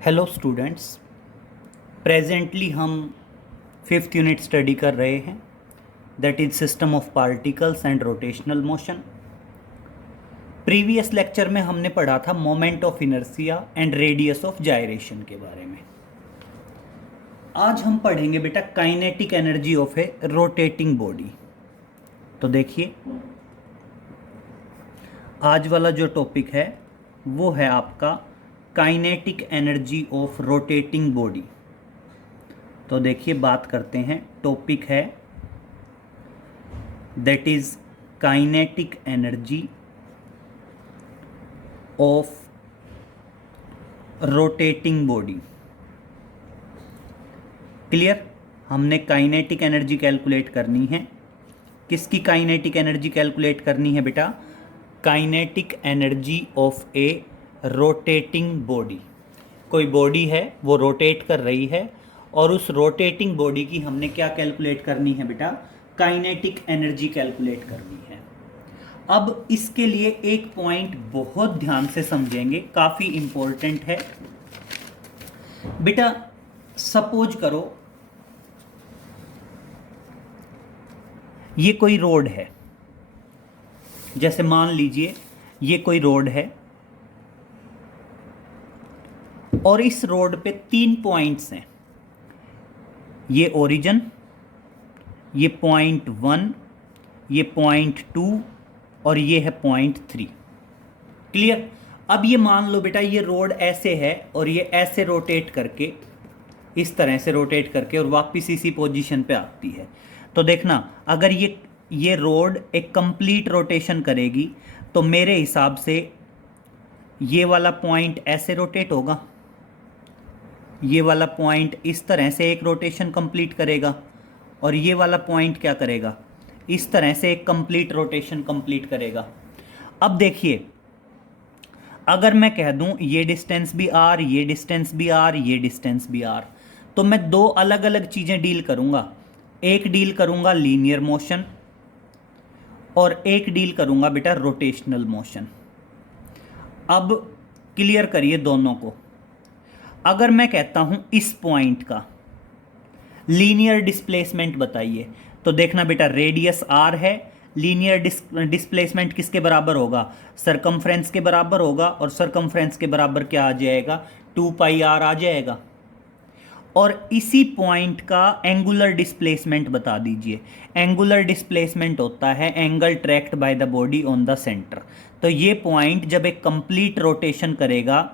Hello students. Presently हम fifth unit study कर रहे हैं, that is system of particles and rotational motion. Previous lecture में हमने पढ़ा था moment of inertia and radius of gyration के बारे में। आज हम पढ़ेंगे बेटा kinetic energy of A rotating body. तो देखिए, आज वाला जो टॉपिक है वो है आपका kinetic energy of rotating body. तो देखिए, बात करते हैं। टॉपिक है that is kinetic energy of rotating body. Clear? हमने काइनेटिक एनर्जी कैलकुलेट करनी है। किसकी काइनेटिक एनर्जी कैलकुलेट करनी है बेटा? Kinetic energy of A rotating body. कोई बॉडी है, वो रोटेट कर रही है, और उस रोटेटिंग बॉडी की हमने क्या कैलकुलेट करनी है बेटा? काइनेटिक एनर्जी कैलकुलेट करनी है। अब इसके लिए एक पॉइंट बहुत ध्यान से समझेंगे, काफ़ी इंपॉर्टेंट है बेटा। सपोज करो ये कोई रोड है, जैसे मान लीजिए ये कोई रोड है और इस रोड पे 3 पॉइंट्स हैं। ये ओरिजिन, ये पॉइंट 1, ये पॉइंट 2 और ये है पॉइंट 3। क्लियर? अब ये मान लो बेटा ये रोड ऐसे है और ये ऐसे रोटेट करके, इस तरह से रोटेट करके और वापस इसी पोजीशन पे आती है। तो देखना, अगर ये रोड एक कंप्लीट रोटेशन करेगी तो मेरे हिसाब से ये वाला पॉइंट ऐसे रोटेट होगा, ये वाला पॉइंट इस तरह से एक रोटेशन कंप्लीट करेगा, और ये वाला पॉइंट क्या करेगा? इस तरह से एक कंप्लीट रोटेशन कंप्लीट करेगा। अब देखिए, अगर मैं कह दूं ये डिस्टेंस भी आर, ये डिस्टेंस भी आर, ये डिस्टेंस भी आर, तो मैं दो अलग अलग चीज़ें डील करूंगा। एक डील करूंगा लीनियर मोशन और एक डील करूंगा बेटा रोटेशनल मोशन। अब क्लियर करिए दोनों को। अगर मैं कहता हूं इस पॉइंट का लीनियर डिस्प्लेसमेंट बताइए, तो देखना बेटा रेडियस आर है, लीनियर डिस्प्लेसमेंट किसके बराबर होगा? सरकमफ्रेंस के बराबर होगा, और सरकमफ्रेंस के बराबर क्या आ जाएगा? 2 पाई आर आ जाएगा। और इसी पॉइंट का एंगुलर डिस्प्लेसमेंट बता दीजिए। एंगुलर डिस्प्लेसमेंट होता है angle tract by the body on the centre. तो ये पॉइंट जब एक कंप्लीट रोटेशन करेगा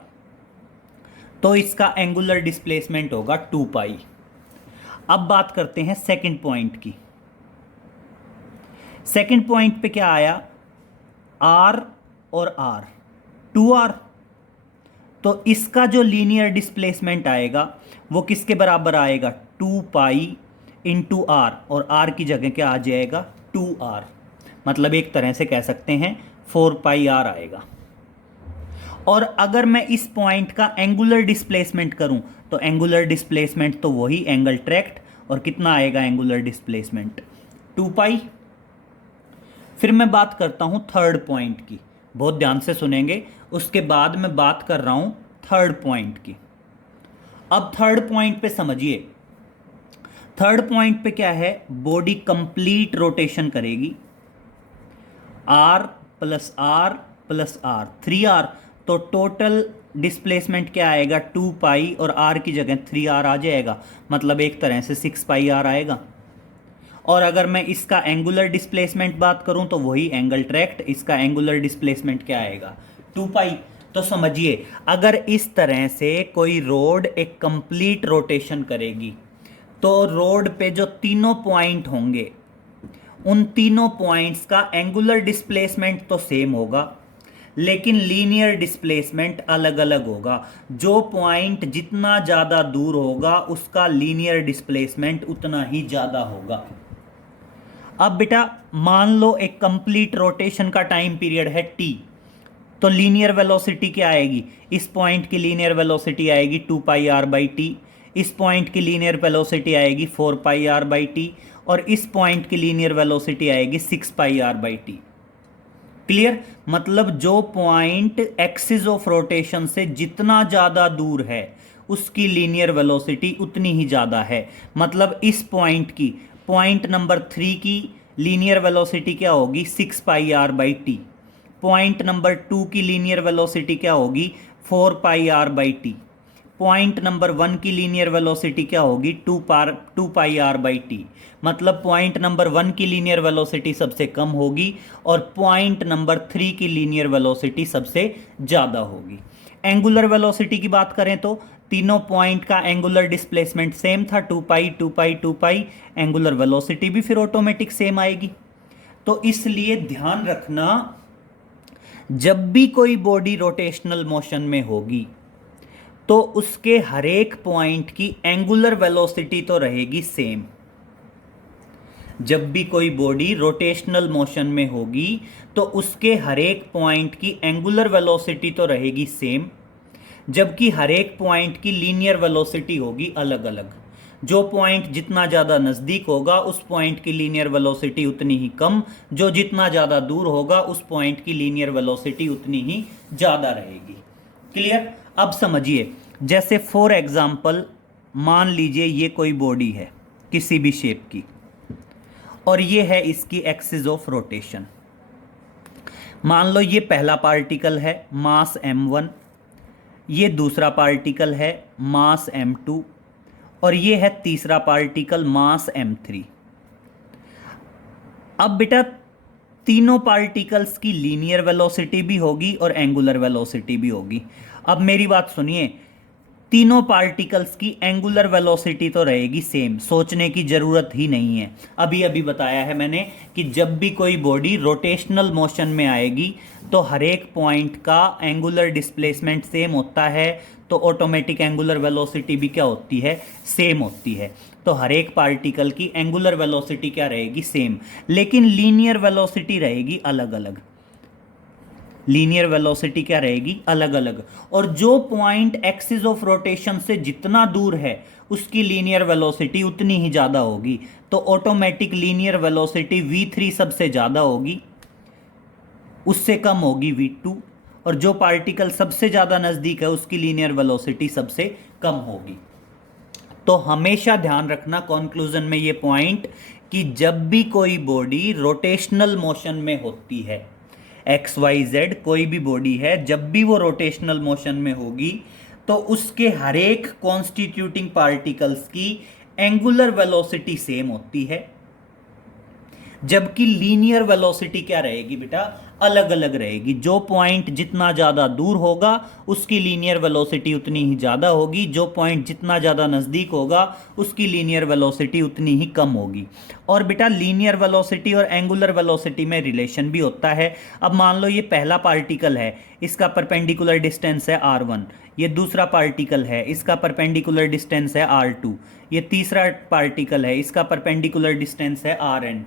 तो इसका एंगुलर डिस्प्लेसमेंट होगा 2 पाई। अब बात करते हैं सेकंड पॉइंट की। सेकंड पॉइंट पे क्या आया? आर और आर, 2r। तो इसका जो लीनियर डिस्प्लेसमेंट आएगा वो किसके बराबर आएगा? 2 पाई इंटू आर, और आर की जगह क्या आ जाएगा? 2r। मतलब एक तरह से कह सकते हैं 4 पाई आर आएगा। और अगर मैं इस पॉइंट का एंगुलर डिस्प्लेसमेंट करूं तो एंगुलर डिस्प्लेसमेंट तो वही एंगल ट्रैक्ट, और कितना आएगा एंगुलर डिस्प्लेसमेंट? 2 पाई। फिर मैं बात करता हूं थर्ड पॉइंट की, बहुत ध्यान से सुनेंगे। उसके बाद मैं बात कर रहा हूं थर्ड पॉइंट की। अब थर्ड पॉइंट पे समझिए। थर्ड पॉइंट पे क्या है? बॉडी कंप्लीट रोटेशन करेगी, R plus R plus R, 3r। तो टोटल डिस्प्लेसमेंट क्या आएगा? 2 पाई, और आर की जगह 3r आ जाएगा। मतलब एक तरह से 6 पाई आर आएगा। और अगर मैं इसका एंगुलर डिस्प्लेसमेंट बात करूं तो वही एंगल ट्रैक्ट, इसका एंगुलर डिस्प्लेसमेंट क्या आएगा? 2 पाई। तो समझिए, अगर इस तरह से कोई रोड एक कंप्लीट रोटेशन करेगी तो रोड पे जो तीनों पॉइंट होंगे उन तीनों पॉइंट्स का एंगुलर डिस्प्लेसमेंट तो सेम होगा, लेकिन लीनियर डिस्प्लेसमेंट अलग अलग होगा। जो पॉइंट जितना ज़्यादा दूर होगा उसका लीनियर डिस्प्लेसमेंट उतना ही ज़्यादा होगा। अब बेटा मान लो एक कंप्लीट रोटेशन का टाइम पीरियड है t, तो लीनियर वेलोसिटी क्या आएगी? इस पॉइंट की लीनियर वेलोसिटी आएगी 2 पाई आर बाई टी, इस पॉइंट की लीनियर वेलोसिटी आएगी 4 पाई आर बाई टी, और इस पॉइंट की लीनियर वेलोसिटी आएगी 6 पाई आर बाई टी। क्लियर? मतलब जो पॉइंट एक्सिस ऑफ रोटेशन से जितना ज़्यादा दूर है उसकी लीनियर वेलोसिटी उतनी ही ज़्यादा है। मतलब इस पॉइंट की, पॉइंट नंबर 3 की लीनियर वेलोसिटी क्या होगी? 6πr/t। पॉइंट नंबर 2 की लीनियर वेलोसिटी क्या होगी? 4πr/t। पॉइंट नंबर 1 की लीनियर वेलोसिटी क्या होगी? 2πr/t। मतलब पॉइंट नंबर 1 की लीनियर वेलोसिटी सबसे कम होगी और पॉइंट नंबर 3 की लीनियर वेलोसिटी सबसे ज़्यादा होगी। एंगुलर वेलोसिटी की बात करें तो तीनों पॉइंट का एंगुलर डिस्प्लेसमेंट सेम था, 2π 2π 2π। एंगुलर वेलोसिटी भी फिर ऑटोमेटिक सेम आएगी। तो इसलिए ध्यान रखना, जब भी कोई बॉडी रोटेशनल मोशन में होगी तो उसके हर एक पॉइंट की एंगुलर वेलोसिटी तो रहेगी सेम। जब भी कोई बॉडी रोटेशनल मोशन में होगी तो उसके हर एक पॉइंट की एंगुलर वेलोसिटी तो रहेगी सेम, जबकि हर एक पॉइंट की लीनियर वेलोसिटी होगी अलग अलग। जो पॉइंट जितना ज़्यादा नज़दीक होगा उस पॉइंट की लीनियर वेलोसिटी उतनी ही कम, जो जितना ज़्यादा दूर होगा उस पॉइंट की लीनियर वेलोसिटी उतनी ही ज़्यादा रहेगी। क्लियर? अब समझिए, जैसे फॉर एग्जांपल मान लीजिए ये कोई बॉडी है किसी भी शेप की और ये है इसकी एक्सिस ऑफ रोटेशन। मान लो ये पहला पार्टिकल है मास m1, ये दूसरा पार्टिकल है मास m2 और ये है तीसरा पार्टिकल मास m3। अब बेटा तीनों पार्टिकल्स की लीनियर वेलोसिटी भी होगी और एंगुलर वेलोसिटी भी होगी। अब मेरी बात सुनिए, तीनों पार्टिकल्स की एंगुलर वेलोसिटी तो रहेगी सेम, सोचने की ज़रूरत ही नहीं है। अभी अभी बताया है मैंने कि जब भी कोई बॉडी रोटेशनल मोशन में आएगी तो हर एक पॉइंट का एंगुलर डिस्प्लेसमेंट सेम होता है, तो ऑटोमेटिक एंगुलर वेलोसिटी भी क्या होती है? सेम होती है। तो हर एक पार्टिकल की एंगुलर वेलोसिटी क्या रहेगी? सेम, लेकिन लीनियर वेलोसिटी रहेगी अलग अलग। लीनियर वेलोसिटी क्या रहेगी? अलग अलग। और जो पॉइंट एक्सिस ऑफ रोटेशन से जितना दूर है उसकी लीनियर वेलोसिटी उतनी ही ज़्यादा होगी। तो ऑटोमेटिक लीनियर वेलोसिटी v3 सबसे ज़्यादा होगी, उससे कम होगी v2, और जो पार्टिकल सबसे ज़्यादा नज़दीक है उसकी लीनियर वेलोसिटी सबसे कम होगी। तो हमेशा ध्यान रखना कंक्लूजन में ये पॉइंट कि जब भी कोई बॉडी रोटेशनल मोशन में होती है, एक्स वाई जेड कोई भी बॉडी है, जब भी वो रोटेशनल मोशन में होगी तो उसके हर एक कॉन्स्टिट्यूटिंग पार्टिकल्स की एंगुलर वेलोसिटी सेम होती है, जबकि लीनियर वेलोसिटी क्या रहेगी बेटा? अलग अलग रहेगी। जो पॉइंट जितना ज़्यादा दूर होगा उसकी लीनियर वेलोसिटी उतनी ही ज़्यादा होगी, जो पॉइंट जितना ज़्यादा नज़दीक होगा उसकी लीनियर वेलोसिटी उतनी ही कम होगी। और बेटा लीनियर वेलोसिटी और एंगुलर वेलोसिटी में रिलेशन भी होता है। अब मान लो ये पहला पार्टिकल है, इसका परपेंडिकुलर डिस्टेंस है r1, ये दूसरा पार्टिकल है, इसका परपेंडिकुलर डिस्टेंस है r2, ये तीसरा पार्टिकल है, इसका परपेंडिकुलर डिस्टेंस है rn।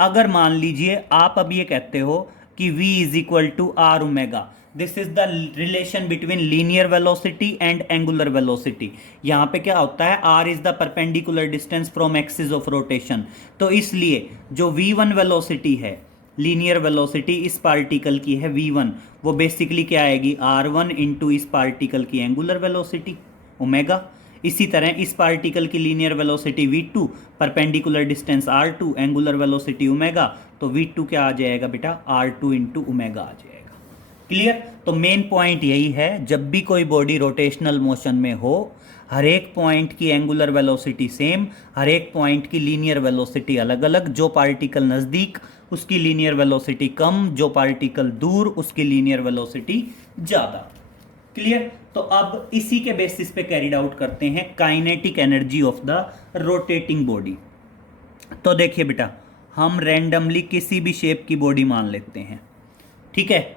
अगर मान लीजिए आप अब ये कहते हो कि v is equal to R omega, this is the relation between linear velocity and angular velocity. यहाँ पे क्या होता है? r is the perpendicular distance from axis of rotation. तो इसलिए जो v1 वेलोसिटी है, लीनियर वेलोसिटी इस पार्टिकल की है v1, वो बेसिकली क्या आएगी? r1 इंटू इस पार्टिकल की एंगुलर वेलोसिटी ओमेगा। इसी तरह इस पार्टिकल की linear velocity v2, perpendicular distance r2, angular velocity omega, तो v2 क्या आ जाएगा बेटा? r2 इंटू ओमेगा आ जाएगा। क्लियर? तो मेन पॉइंट यही है, जब भी कोई बॉडी रोटेशनल मोशन में हो, हर एक पॉइंट की एंगुलर वेलोसिटी सेम, हर एक पॉइंट की लीनियर वेलोसिटी अलग अलग। जो पार्टिकल नज़दीक उसकी लीनियर वेलोसिटी कम, जो पार्टिकल दूर उसकी लीनियर वेलोसिटी ज़्यादा। क्लियर? तो अब इसी के बेसिस पे कैरिड आउट करते हैं kinetic energy of the rotating body. तो देखिए बेटा, हम रैंडमली किसी भी शेप की बॉडी मान लेते हैं, ठीक है,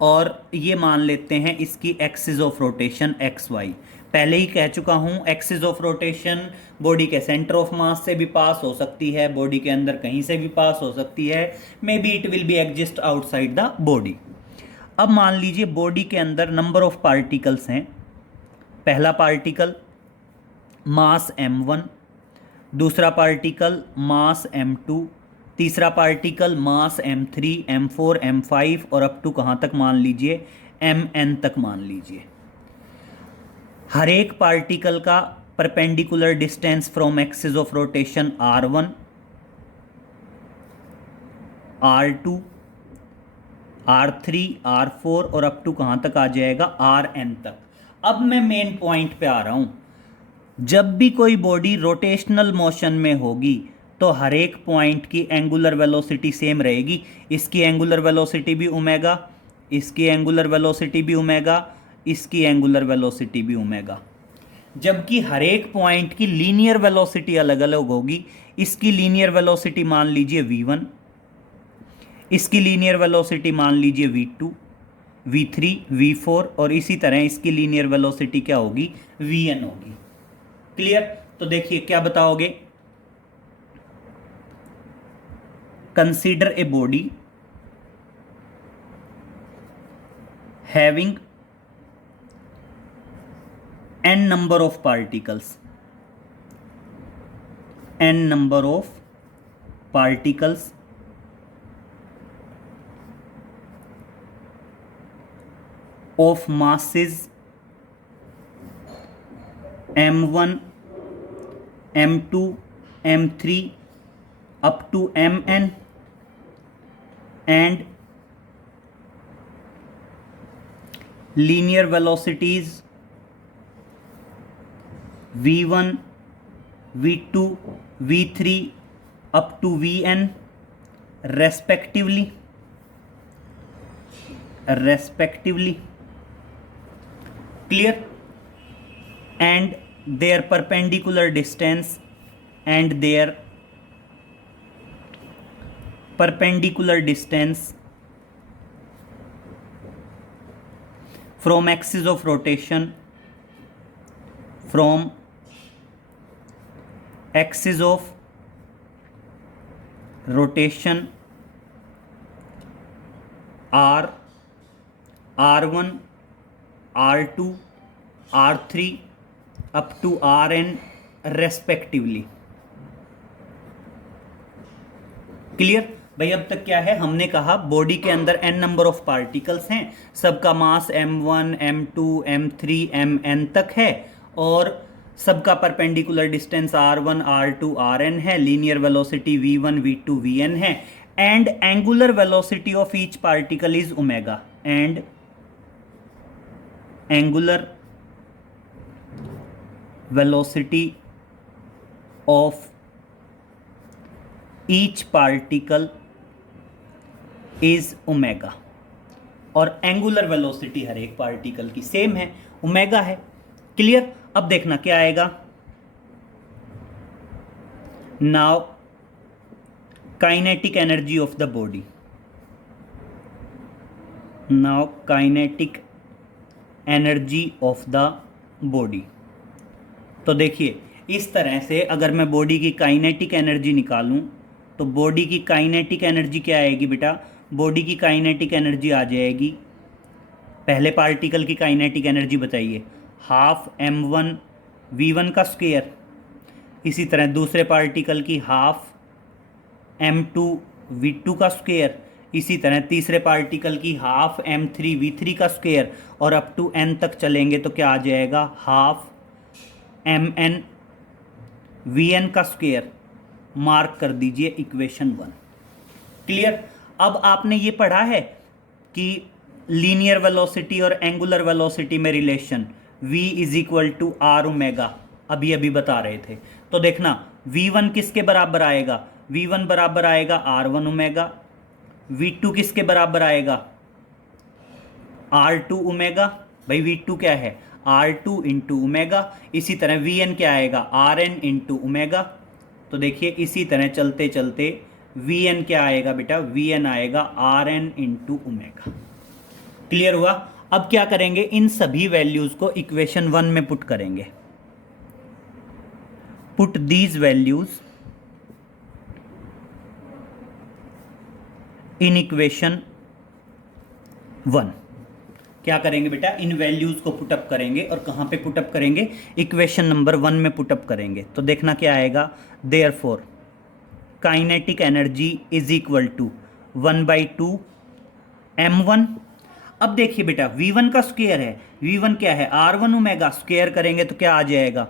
और ये मान लेते हैं इसकी axis of rotation X Y. पहले ही कह चुका हूँ, एक्सिस ऑफ रोटेशन बॉडी के सेंटर ऑफ मास से भी पास हो सकती है, बॉडी के अंदर कहीं से भी पास हो सकती है, may be it will be exist outside the body. अब मान लीजिए बॉडी के अंदर नंबर ऑफ पार्टिकल्स हैं। पहला पार्टिकल मास m1, दूसरा पार्टिकल मास m2, तीसरा पार्टिकल मास m3 m4 m5 और अप टू कहाँ तक मान लीजिए mn तक मान लीजिए। हर एक पार्टिकल का perpendicular distance from axis of rotation r1 r2 r3 r4 और अप टू कहाँ तक आ जाएगा rn तक। अब मैं मेन पॉइंट पे आ रहा हूं। जब भी कोई बॉडी रोटेशनल मोशन में होगी तो हर एक पॉइंट की एंगुलर वेलोसिटी सेम रहेगी। इसकी एंगुलर वेलोसिटी भी ओमेगा, इसकी एंगुलर वेलोसिटी भी ओमेगा, इसकी एंगुलर वेलोसिटी भी ओमेगा। जबकि हर एक पॉइंट की लीनियर वेलोसिटी अलग अलग होगी। इसकी लीनियर वेलोसिटी मान लीजिए v1, इसकी लीनियर वेलोसिटी मान लीजिए v2, v3, v4 और इसी तरह इसकी लीनियर वेलोसिटी क्या होगी vn होगी। क्लियर? तो देखिए क्या बताओगे। Consider a body having n number of particles, n number of particles of masses m1 m2 m3 up to mn and linear velocities v1 v2 v3 up to vn respectively clear, and their perpendicular distance from axis of rotation r1 r2 r3 up to rn respectively। Clear भाई? अब तक क्या है, हमने कहा body के अंदर n number of particles हैं, सबका मास m1 m2 m3 mn तक है और सबका perpendicular distance r1 r2 rn है, linear velocity v1 v2 vn है, and angular velocity of each particle is omega, and angular velocity of each particle is omega. और angular velocity हर एक particle की same है, ओमेगा है। Clear? अब देखना क्या आएगा। Now kinetic energy of the body, now kinetic energy of the body. तो देखिए इस तरह से अगर मैं बॉडी की काइनेटिक एनर्जी निकालूं तो बॉडी की काइनेटिक एनर्जी क्या आएगी बेटा? बॉडी की काइनेटिक एनर्जी आ जाएगी, पहले पार्टिकल की काइनेटिक एनर्जी बताइए, हाफ m1 v1 का स्क्वायर, इसी तरह दूसरे पार्टिकल की हाफ m2 v2 का स्क्वायर, इसी तरह तीसरे पार्टिकल की हाफ m3 v3 का स्क्वायर, और अप टू n तक चलेंगे तो क्या आ जाएगा, हाफ mn vn का स्क्वायर। मार्क कर दीजिए इक्वेशन 1। क्लियर? अब आपने ये पढ़ा है कि लीनियर वेलोसिटी और एंगुलर वेलोसिटी में relation v is equal to R omega, अभी अभी बता रहे थे। तो देखना v1 किसके बराबर आएगा? v1 बराबर आएगा r1 ओमेगा, v2 किसके बराबर आएगा? r2 omega. भाई v2 क्या है? r2 into omega. इसी तरह vn क्या आएगा? rn into omega. तो देखिए इसी तरह चलते चलते vn क्या आएगा बेटा? vn आएगा rn इंटू ओमेगा। क्लियर हुआ? अब क्या करेंगे, इन सभी वैल्यूज को इक्वेशन 1 में पुट करेंगे। Put these values in equation 1। क्या करेंगे बेटा? इन वैल्यूज को पुटअप करेंगे, और कहां पे पुटअप करेंगे? इक्वेशन नंबर 1 में पुटअप करेंगे। तो देखना क्या आएगा, therefore kinetic energy is equal to 1/2 m1। अब देखिए बेटा v1 का स्क्वायर है, v1 क्या है r1 ओमेगा, स्क्वायर करेंगे तो क्या आ जाएगा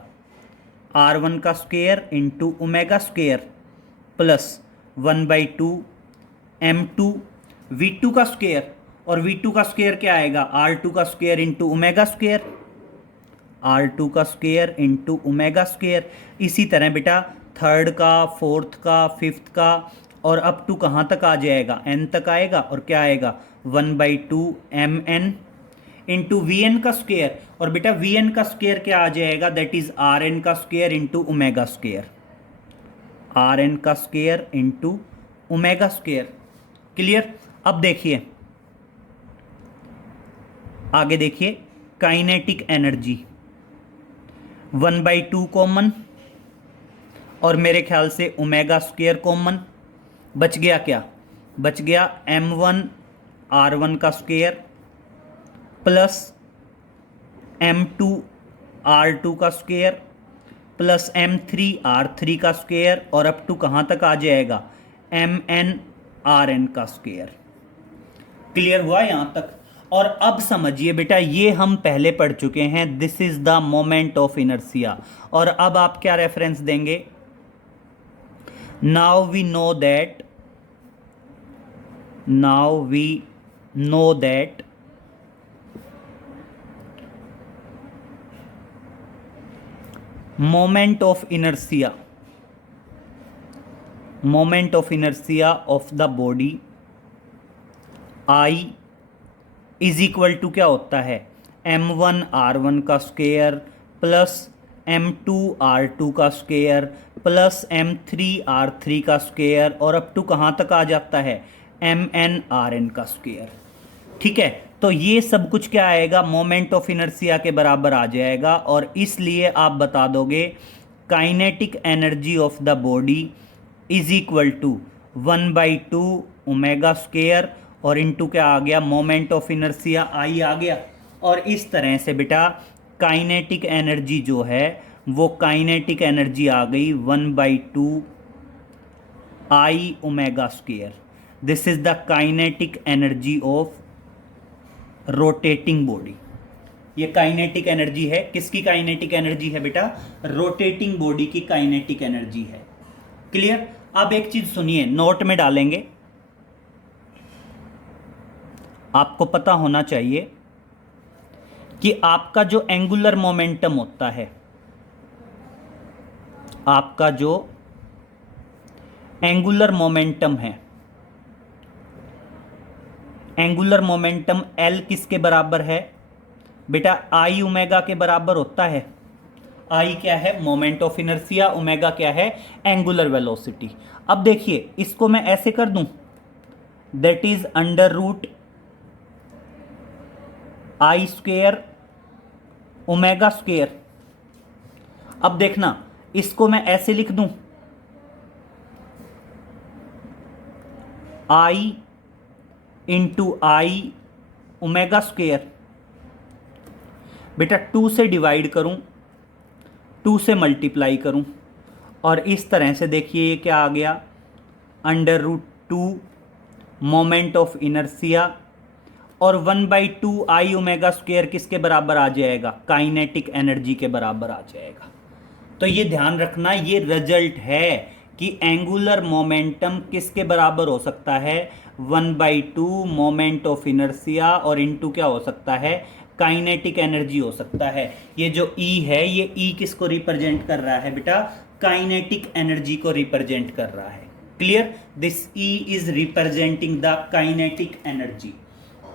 r1 का square into omega square plus 1/2 m2 v2 का स्क्वायर, और v2 का स्क्वायर क्या आएगा r2 का square into omega square, r2 का स्क्वायर इंटू ओमेगा स्क्वायर। इसी तरह बेटा थर्ड का, फोर्थ का, फिफ्थ का, और अप टू कहाँ तक आ जाएगा n तक आएगा, और क्या आएगा 1/2 mn इंटू वी एन का स्क्वायर, और बेटा वी एन का स्क्वायर क्या आ जाएगा दैट इज आर एन का square into omega square, r n का square into omega square. Clear. अब देखिए आगे देखिए काइनेटिक एनर्जी 1/2 कॉमन, और मेरे ख्याल से ओमेगा स्क्वायर कॉमन, बच गया क्या, बच गया m1 r1 का स्क्वायर प्लस m2 r2 का स्क्वायर प्लस m3 r3 का स्क्वायर, और अप टू कहाँ तक आ जाएगा mn rn का स्क्वायर। क्लियर हुआ यहाँ तक। और अब समझिए बेटा ये हम पहले पढ़ चुके हैं, this is the moment of inertia. और अब आप क्या रेफरेंस देंगे, now we know that moment of inertia of the body I is equal to क्या होता है m1 r1 का स्क्वायर प्लस m2 r2 का स्क्वायर प्लस m3 r3 का स्क्वायर, और अप टू कहाँ तक आ जाता है mn rn का स्क्वायर। ठीक है, तो ये सब कुछ क्या आएगा मोमेंट ऑफ इनर्शिया के बराबर आ जाएगा, और इसलिए आप बता दोगे kinetic energy of the body is equal to 1/2 omega square, और इनटू क्या आ गया मोमेंट ऑफ इनर्शिया आई आ गया। और इस तरह से बेटा काइनेटिक एनर्जी जो है वो काइनेटिक एनर्जी आ गई 1/2 I omega square. This is the kinetic energy of rotating body. ये काइनेटिक एनर्जी है, किसकी काइनेटिक एनर्जी है बेटा, रोटेटिंग बॉडी की काइनेटिक एनर्जी है। क्लियर। अब एक चीज सुनिए, नोट में डालेंगे, आपको पता होना चाहिए कि आपका जो एंगुलर मोमेंटम होता है, आपका जो एंगुलर मोमेंटम है, एंगुलर मोमेंटम L किसके बराबर है बेटा, आई ओमेगा के बराबर होता है। आई क्या है मोमेंट ऑफ इनर्शिया, ओमेगा क्या है एंगुलर वेलोसिटी। अब देखिए इसको मैं ऐसे कर दूं, that is under root I square omega square. अब देखना इसको मैं ऐसे लिख दूं, I into I omega square. बेटा 2 से डिवाइड करूं, 2 से मल्टीप्लाई करूं, और इस तरह से देखिए ये क्या आ गया under root 2 moment of inertia, और 1/2 आई ओमेगा स्क्वेयर किसके बराबर आ जाएगा काइनेटिक एनर्जी के बराबर आ जाएगा। तो ये ध्यान रखना, ये रिजल्ट है कि एंगुलर मोमेंटम किसके बराबर हो सकता है 1/2 मोमेंट ऑफ इनर्शिया, और इनटू क्या हो सकता है काइनेटिक एनर्जी हो सकता है। ये जो E है ये E किसको रिप्रेजेंट कर रहा है बेटा, काइनेटिक एनर्जी को रिप्रेजेंट कर रहा है। Clear, this E is representing the kinetic energy.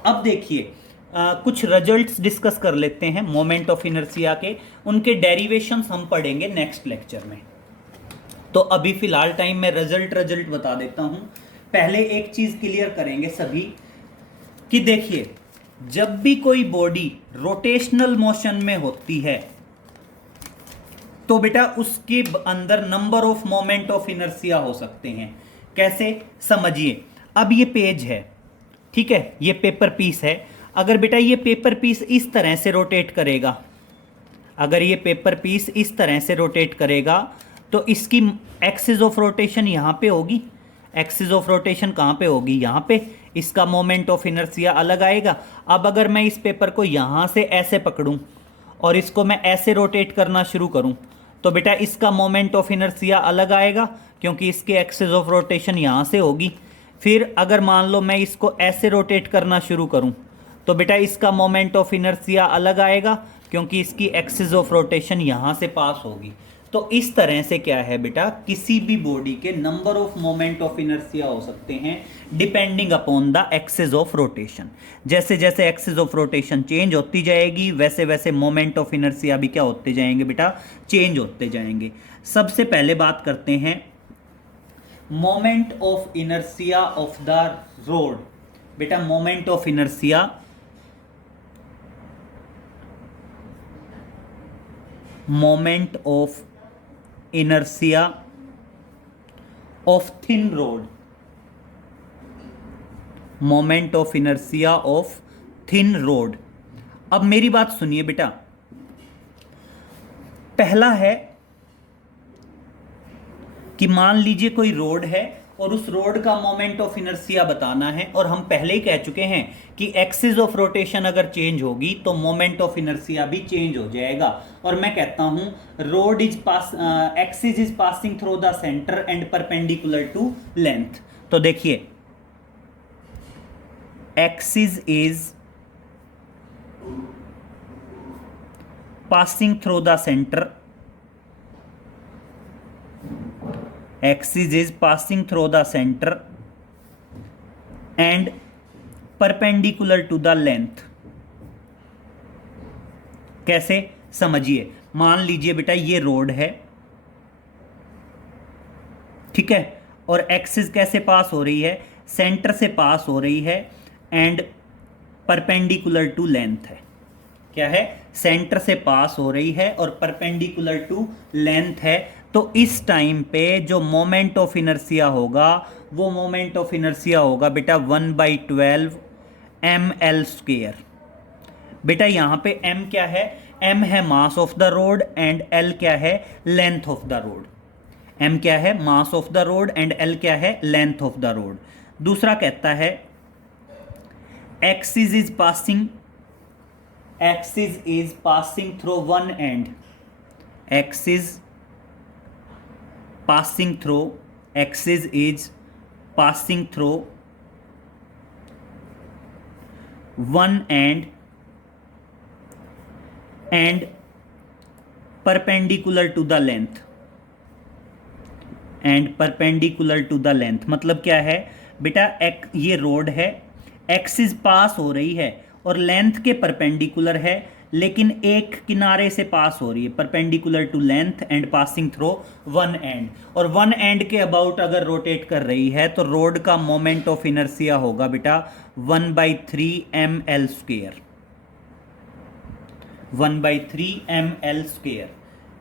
अब देखिए कुछ रिजल्ट्स डिस्कस कर लेते हैं मोमेंट ऑफ इनर्शिया के, उनके डेरिवेशंस हम पढ़ेंगे नेक्स्ट लेक्चर में। तो अभी फिलहाल टाइम में रिजल्ट बता देता हूं। पहले एक चीज क्लियर करेंगे सभी कि देखिए जब भी कोई बॉडी रोटेशनल मोशन में होती है तो बेटा उसके अंदर number of moment of inertia हो सकते हैं। कैसे समझिए, अब ये पेज है, ठीक है, ये पेपर पीस है। अगर बेटा ये पेपर पीस इस तरह से रोटेट करेगा, अगर ये पेपर पीस इस तरह से रोटेट करेगा तो इसकी एक्सिस ऑफ रोटेशन यहाँ पे होगी। एक्सिस ऑफ रोटेशन कहाँ पे होगी? यहाँ पे। इसका मोमेंट ऑफ इनर्शिया अलग आएगा। अब अगर मैं इस पेपर को यहाँ से ऐसे पकड़ूँ और इसको मैं ऐसे रोटेट करना शुरू करूँ तो बेटा इसका मोमेंट ऑफ इनर्शिया अलग आएगा, क्योंकि इसकी एक्सिस ऑफ रोटेशन यहाँ से होगी। फिर अगर मान लो मैं इसको ऐसे रोटेट करना शुरू करूँ तो बेटा इसका मोमेंट ऑफ इनर्शिया अलग आएगा, क्योंकि इसकी एक्सिस ऑफ रोटेशन यहाँ से पास होगी। तो इस तरह से क्या है बेटा, किसी भी बॉडी के number of moment of inertia हो सकते हैं depending upon the axis of rotation. जैसे जैसे एक्सिस ऑफ रोटेशन चेंज होती जाएगी वैसे वैसे मोमेंट ऑफ इनर्शिया भी क्या होते जाएंगे बेटा, चेंज होते जाएंगे। सबसे पहले बात करते हैं moment of inertia of the rod. बेटा moment of inertia of thin rod. Moment of inertia of thin rod. अब मेरी बात सुनिए बेटा, पहला है कि मान लीजिए कोई रोड है और उस रोड का मोमेंट ऑफ इनर्शिया बताना है, और हम पहले ही कह चुके हैं कि एक्सिस ऑफ रोटेशन अगर चेंज होगी तो मोमेंट ऑफ इनर्शिया भी चेंज हो जाएगा। और मैं कहता हूं rod is pass axis is passing through the centre and perpendicular to length. तो देखिए axis is passing through the centre, axis is passing through the center and perpendicular to the length। कैसे समझिए, मान लीजिए बेटा ये रोड है, ठीक है, और एक्सिस कैसे पास हो रही है, सेंटर से पास हो रही है एंड परपेंडिकुलर टू लेंथ है। क्या है? सेंटर से पास हो रही है और परपेंडिकुलर टू लेंथ है। तो इस टाइम पे जो मोमेंट ऑफ इनर्शिया होगा वो मोमेंट ऑफ इनर्शिया होगा बेटा 1/12 ml²। बेटा यहाँ पे m क्या है? m है mass of the road and l क्या है? Length of the road. m क्या है? Mass of the road and l क्या है? Length of the road. दूसरा कहता है axis is passing through one and. Axis is passing through one end and perpendicular to the length। मतलब क्या है बेटा, ये रोड है, एक्सिस पास हो रही है और लेंथ के परपेंडिकुलर है, लेकिन एक किनारे से पास हो रही है, perpendicular to length and passing through one end. और वन एंड के अबाउट अगर रोटेट कर रही है तो रोड का मोमेंट ऑफ इनर्शिया होगा बेटा 1/3 ml²। 1/3 ml²।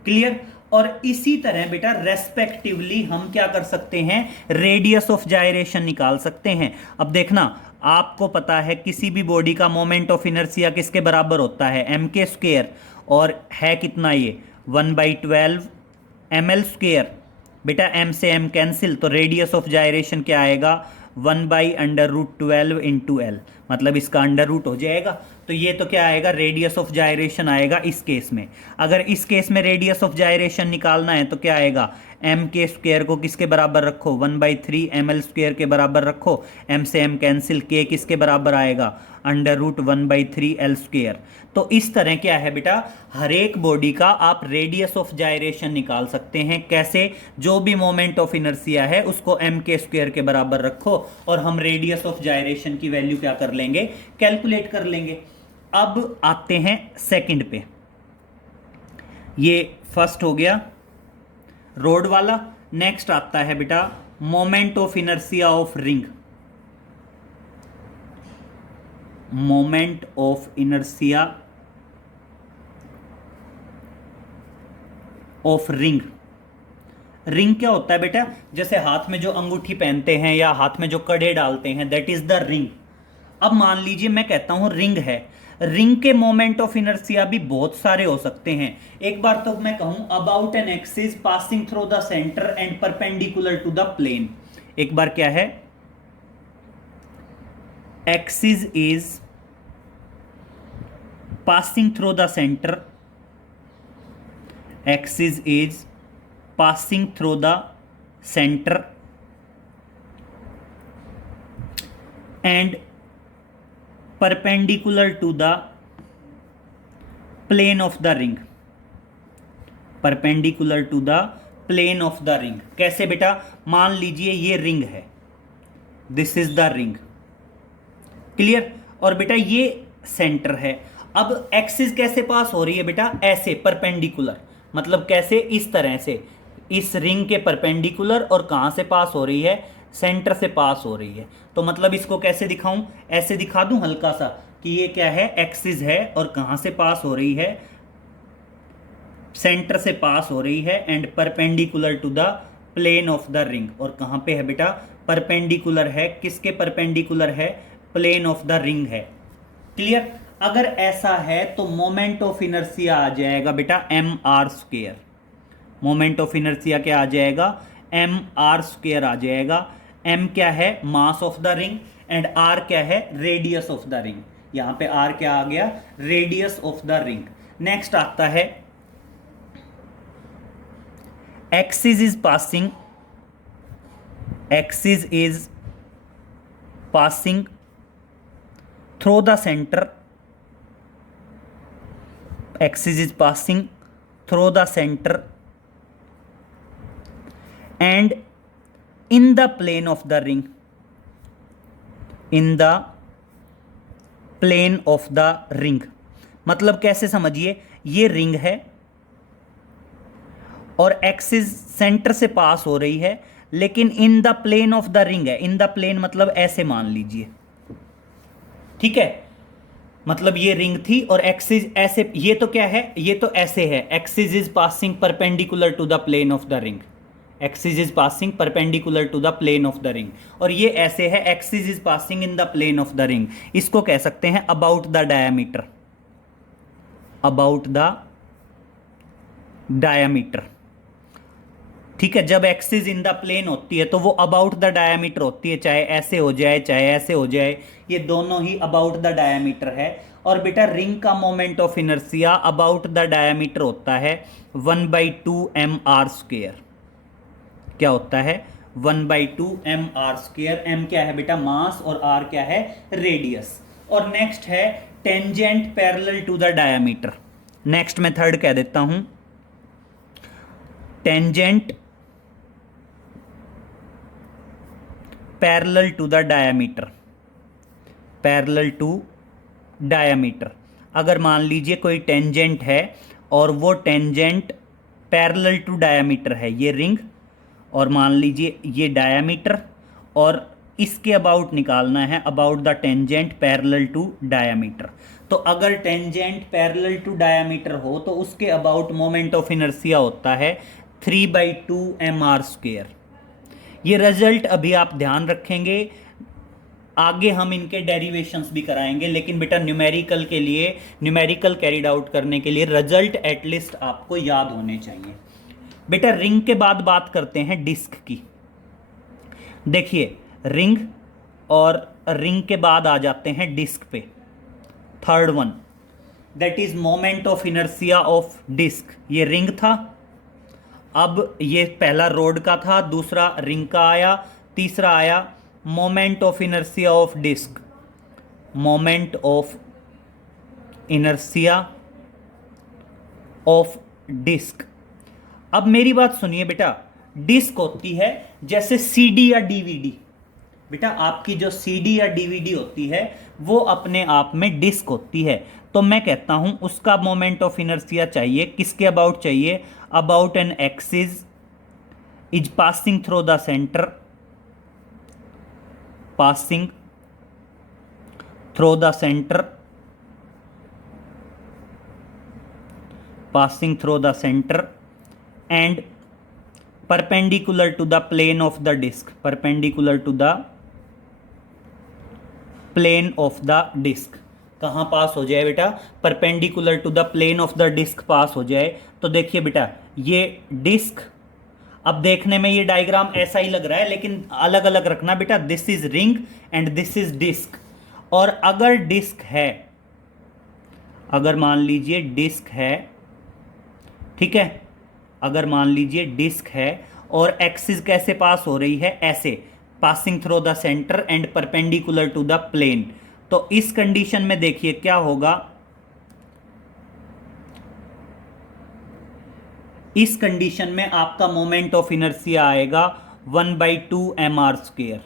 क्लियर? और इसी तरह बेटा रेस्पेक्टिवली हम क्या कर सकते हैं, रेडियस ऑफ जायरेशन निकाल सकते हैं। अब देखना, आपको पता है किसी भी बॉडी का मोमेंट ऑफ इनर्शिया किसके बराबर होता है? mk²। और है कितना ये? 1/12 ml²। बेटा m से m कैंसिल, तो रेडियस ऑफ जायरेशन क्या आएगा? 1/√12 इंटू l, मतलब इसका अंडर रूट हो जाएगा। तो ये तो क्या आएगा? रेडियस ऑफ जायरेशन आएगा इस केस में। अगर इस केस में रेडियस ऑफ जायरेशन निकालना है तो क्या आएगा? m² को किसके बराबर रखो? 1/3 ml² के बराबर रखो, m से m कैंसिल, k किसके बराबर आएगा? √1/3 l²। तो इस तरह क्या है बेटा, हर एक बॉडी का आप रेडियस ऑफ जायरेशन निकाल सकते हैं। कैसे? जो भी मोमेंट ऑफ इनर्शिया है उसको mk² के बराबर रखो और हम रेडियस ऑफ जायरेशन की वैल्यू क्या कर लेंगे? कैलकुलेट कर लेंगे। अब आते हैं सेकंड पे। ये फर्स्ट हो गया रोड वाला। नेक्स्ट आता है बेटा moment of inertia of ring. Moment of inertia of ring. Ring क्या होता है बेटा? जैसे हाथ में जो अंगूठी पहनते हैं या हाथ में जो कड़े डालते हैं, दैट इज द रिंग। अब मान लीजिए मैं कहता हूं रिंग है। रिंग के मोमेंट ऑफ इनर्शिया भी बहुत सारे हो सकते हैं। एक बार तो मैं कहूं about an axis passing through the centre and perpendicular to the plane. एक बार क्या है, axis is passing through the centre, axis is passing through the centre and perpendicular to the plane of the ring, perpendicular to the plane of the ring। कैसे बेटा, मान लीजिए ये ring है, this is the ring, clear, और बेटा ये centre है। अब एक्सिस कैसे पास हो रही है बेटा, ऐसे परपेंडिकुलर, मतलब कैसे, इस तरह से, इस रिंग के परपेंडिकुलर, और कहां से पास हो रही है, सेंटर से पास हो रही है। तो मतलब इसको कैसे दिखाऊं, ऐसे दिखा दूं हल्का सा कि ये क्या है, एक्सिस है, और कहां से पास हो रही है, सेंटर से पास हो रही है, and perpendicular to the plane of the ring. और कहां पे है बेटा, परपेंडिकुलर है, किसके परपेंडिकुलर है, प्लेन ऑफ द रिंग है, क्लियर। अगर ऐसा है तो मोमेंट ऑफ इनर्शिया आ जाएगा बेटा M R square, moment of inertia क्या आ जाएगा, एम आर स्क्वेयर आ जाएगा। एम क्या है, mass of the ring, and R क्या है, रेडियस ऑफ द रिंग। यहां पे आर क्या आ गया, radius of the ring. Next आता है axis is passing, axis is passing through the centre, axis is passing through the centre and in the plane of the ring, in the plane of the ring। मतलब कैसे समझिए, ये ring है और axis centre से पास हो रही है, लेकिन in the plane of the ring है। इन द प्लेन मतलब ऐसे मान लीजिए, ठीक है, मतलब ये रिंग थी और एक्सिस ऐसे, ये तो क्या है, ये तो ऐसे है, axis is passing perpendicular to the plane of the ring, axis is passing perpendicular to the plane of the ring, और ये ऐसे है, axis is passing in the plane of the ring. इसको कह सकते हैं about the diameter, about the diameter, ठीक है। जब एक्सिस इन द प्लेन होती है तो वो अबाउट द डायामीटर होती है, चाहे ऐसे हो जाए चाहे ऐसे हो जाए, ये दोनों ही अबाउट द डायामीटर है। और बेटा रिंग का moment of inertia about the diameter होता है 1/2 mr²। क्या होता है, 1/2 mr²। m क्या है बेटा, मास, और r क्या है, रेडियस। और नेक्स्ट है tangent parallel to the diameter. Next मैं थर्ड कह देता हूं, tangent parallel to the diameter, parallel to diameter. अगर मान लीजिए कोई टेंजेंट है और वो टेंजेंट पैरेलल टू डायामीटर है, ये रिंग, और मान लीजिए ये डायामीटर, और इसके अबाउट निकालना है, about the tangent parallel to diameter. तो अगर टेंजेंट पैरेलल टू डायामीटर हो तो उसके अबाउट मोमेंट ऑफ इनर्शिया होता है 3/2 mr²। ये रिजल्ट अभी आप ध्यान रखेंगे, आगे हम इनके डेरिवेशंस भी कराएंगे, लेकिन बेटा न्यूमेरिकल के लिए, न्यूमेरिकल कैरिड आउट करने के लिए रिजल्ट एटलीस्ट आपको याद होने चाहिए। बेटा रिंग के बाद बात करते हैं डिस्क की। देखिए रिंग और रिंग के बाद आ जाते हैं डिस्क पे, third one, that is moment of inertia of disc. ये रिंग था, अब ये पहला रोड का था, दूसरा रिंग का आया, तीसरा आया moment of inertia of disc, moment of inertia of disc. अब मेरी बात सुनिए बेटा, डिस्क होती है जैसे सीडी या डीवीडी। बेटा आपकी जो सीडी या डीवीडी होती है वो अपने आप में डिस्क होती है, तो मैं कहता हूं उसका मोमेंट ऑफ इनर्शिया चाहिए, किसके अबाउट चाहिए, about an axis is passing through the centre, passing through the centre, passing through the centre and perpendicular to the plane of the disc, perpendicular to the plane of the disc। कहाँ पास हो जाए बेटा, perpendicular to the plane of the disc pass हो जाए। तो देखिए बेटा ये डिस्क, अब देखने में ये डायग्राम ऐसा ही लग रहा है लेकिन अलग अलग रखना बेटा, this is ring and this is disc. और अगर डिस्क है, अगर मान लीजिए डिस्क है, ठीक है, अगर मान लीजिए डिस्क है और एक्सिस कैसे पास हो रही है, ऐसे passing through the centre and perpendicular to the plane, तो इस कंडीशन में देखिए क्या होगा, इस कंडीशन में आपका मोमेंट ऑफ इनर्शिया आएगा 1/2 mr²।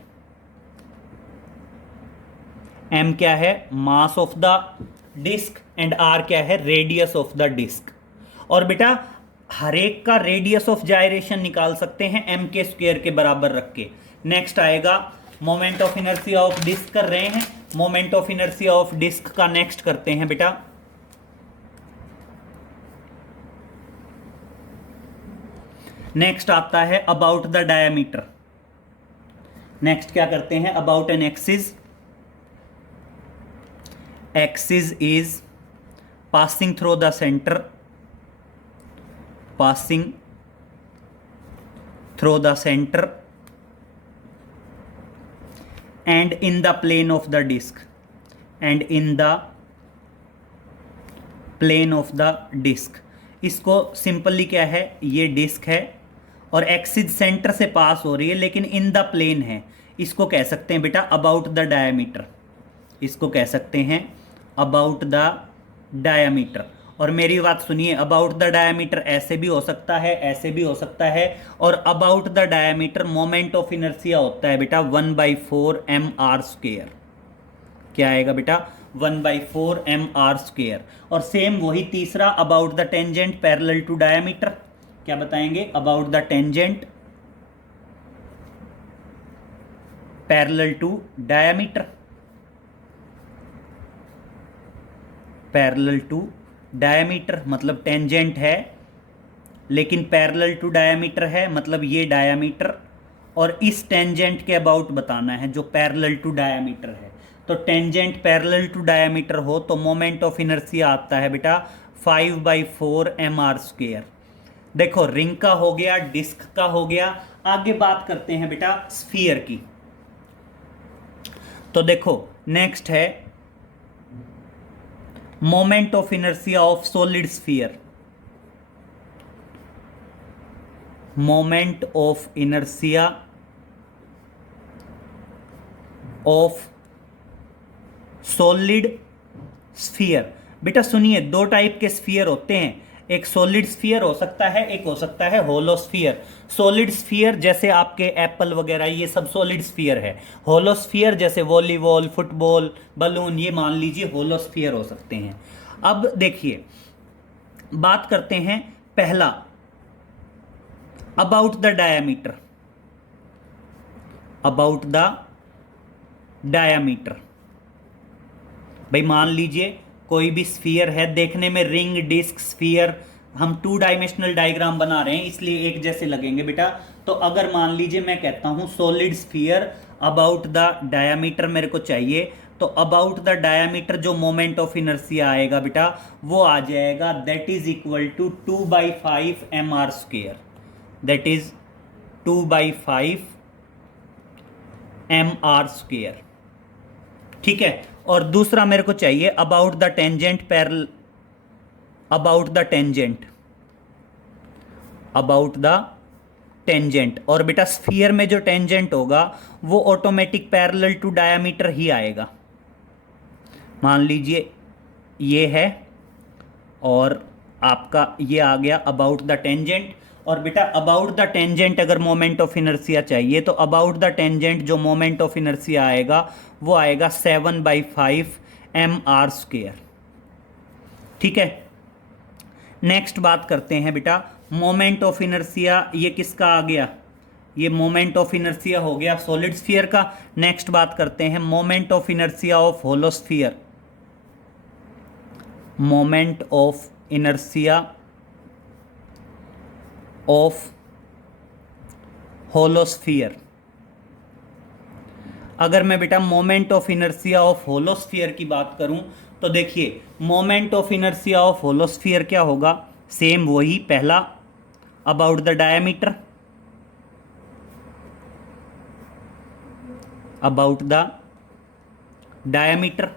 m क्या है, mass of the disc, and r क्या है, रेडियस ऑफ द डिस्क। और बेटा हर एक का रेडियस ऑफ जायरेशन निकाल सकते हैं m² के बराबर रख के। नेक्स्ट आएगा moment of inertia of disc कर रहे हैं, moment of inertia of disc का नेक्स्ट करते हैं बेटा। नेक्स्ट आता है अबाउट द डायमीटर। नेक्स्ट क्या करते हैं, about an axis, axis is passing through the centre, passing through the centre and in the plane of the disc, and in the plane of the disc. इसको simply क्या है, ये disc है और axis centre से पास हो रही है लेकिन इन द प्लेन है, इसको कह सकते हैं बेटा अबाउट द डायमीटर, इसको कह सकते हैं अबाउट द डायमीटर। और मेरी बात सुनिए, अबाउट द डायमीटर ऐसे भी हो सकता है, ऐसे भी हो सकता है, और about the diameter moment of inertia होता है बेटा 1/4 mr²। क्या आएगा बेटा, 1/4 mr²। और सेम वही तीसरा about the tangent parallel to diameter, क्या बताएंगे, about the tangent parallel to diameter, parallel to diameter मतलब टेंजेंट है लेकिन पैरेलल टू डायमीटर है, मतलब ये डायमीटर और इस टेंजेंट के अबाउट बताना है जो पैरेलल टू डायमीटर है। तो टेंजेंट पैरेलल टू डायमीटर हो तो मोमेंट ऑफ इनर्शिया आता है बेटा 5/4 mr²। देखो रिंग का हो गया, डिस्क का हो गया, आगे बात करते हैं बेटा स्फीयर की। तो देखो नेक्स्ट है moment of inertia of solid sphere, moment of inertia of solid sphere. बेटा सुनिए, दो टाइप के स्फीयर होते हैं, एक सॉलिड स्फीयर हो सकता है, एक हो सकता है होलो स्फीयर। सॉलिड स्फीयर जैसे आपके एप्पल वगैरह ये सब सॉलिड स्फीयर है। होलो स्फीयर जैसे वॉलीबॉल, फुटबॉल, बलून, ये मान लीजिए होलो स्फीयर हो सकते हैं। अब देखिए बात करते हैं पहला about the diameter, about the diameter. भाई मान लीजिए कोई भी स्फीयर है, देखने में रिंग, डिस्क, स्फीयर, हम 2 डायमेंशनल डायग्राम बना रहे हैं इसलिए एक जैसे लगेंगे बेटा। तो अगर मान लीजिए मैं कहता हूं solid sphere about the diameter मेरे को चाहिए, तो अबाउट द डायमीटर जो मोमेंट ऑफ इनर्शिया आएगा बेटा वो आ जाएगा, that is equal to 2/5 mr², that is 2/5 mr²। ठीक है, और दूसरा मेरे को चाहिए about the tangent parallel, about the tangent, about the tangent. और बेटा स्फीयर में जो टेंजेंट होगा वो ऑटोमेटिक पैरेलल टू डायमीटर ही आएगा। मान लीजिए ये है और आपका ये आ गया अबाउट द टेंजेंट। और बेटा अबाउट द टेंजेंट अगर मोमेंट ऑफ इनर्शिया चाहिए तो अबाउट द टेंजेंट जो मोमेंट ऑफ इनर्शिया आएगा वो आएगा 7/5 mr²। ठीक है, नेक्स्ट बात करते हैं बेटा मोमेंट ऑफ इनर्शिया, ये किसका आ गया, ये मोमेंट ऑफ इनर्शिया हो गया सॉलिड स्फीयर का। नेक्स्ट बात करते हैं moment of inertia of hollow sphere, moment of inertia of hollow sphere. अगर मैं बेटा moment of inertia of hollow sphere की बात करूं तो देखिए moment of inertia of hollow sphere क्या होगा, सेम वही पहला, about the diameter, about the diameter.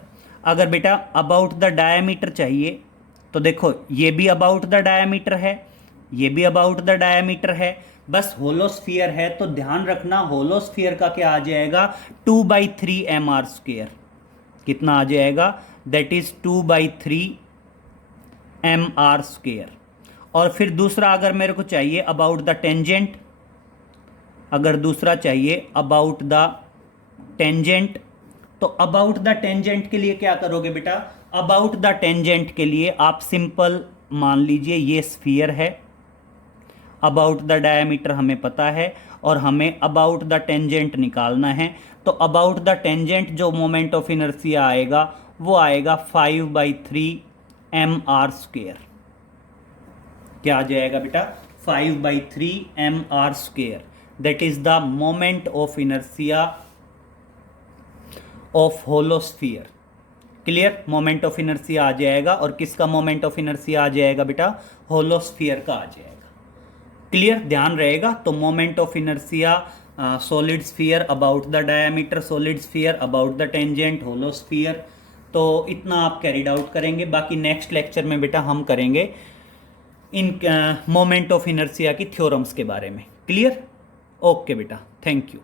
अगर बेटा अबाउट द डायमीटर चाहिए तो देखो ये भी अबाउट द डायमीटर है, ये भी अबाउट द डायमीटर है, बस होलोस्फीयर है तो ध्यान रखना होलोस्फीयर का क्या आ जाएगा, 2/3 mr²। कितना आ जाएगा, दैट इज 2/3 mr²। और फिर दूसरा अगर मेरे को चाहिए अबाउट द टेंजेंट, अगर दूसरा चाहिए अबाउट द टेंजेंट, तो अबाउट द टेंजेंट के लिए क्या करोगे बेटा, अबाउट द टेंजेंट के लिए आप सिंपल मान लीजिए ये स्फीयर है, अबाउट द डायमीटर हमें पता है और हमें अबाउट द टेंजेंट निकालना है। तो अबाउट द टेंजेंट जो मोमेंट ऑफ इनर्शिया आएगा वो आएगा 5/3 mr²। क्या आ जाएगा बेटा, 5/3 mr²। That is the moment of inertia of hollow sphere. Clear, moment of inertia आ जाएगा, और किसका मोमेंट ऑफ इनर्शिया आ जाएगा बेटा, होलोस्फीयर का आ जाएगा। क्लियर, ध्यान रहेगा। तो moment of inertia solid sphere about the diameter, solid sphere about the tangent, hollow sphere. तो इतना आप कैरिड आउट करेंगे। बाकी नेक्स्ट लेक्चर में बेटा हम करेंगे इन मोमेंट ऑफ इनर्शिया की थ्योरम्स के बारे में। क्लियर, ओके बेटा, थैंक यू।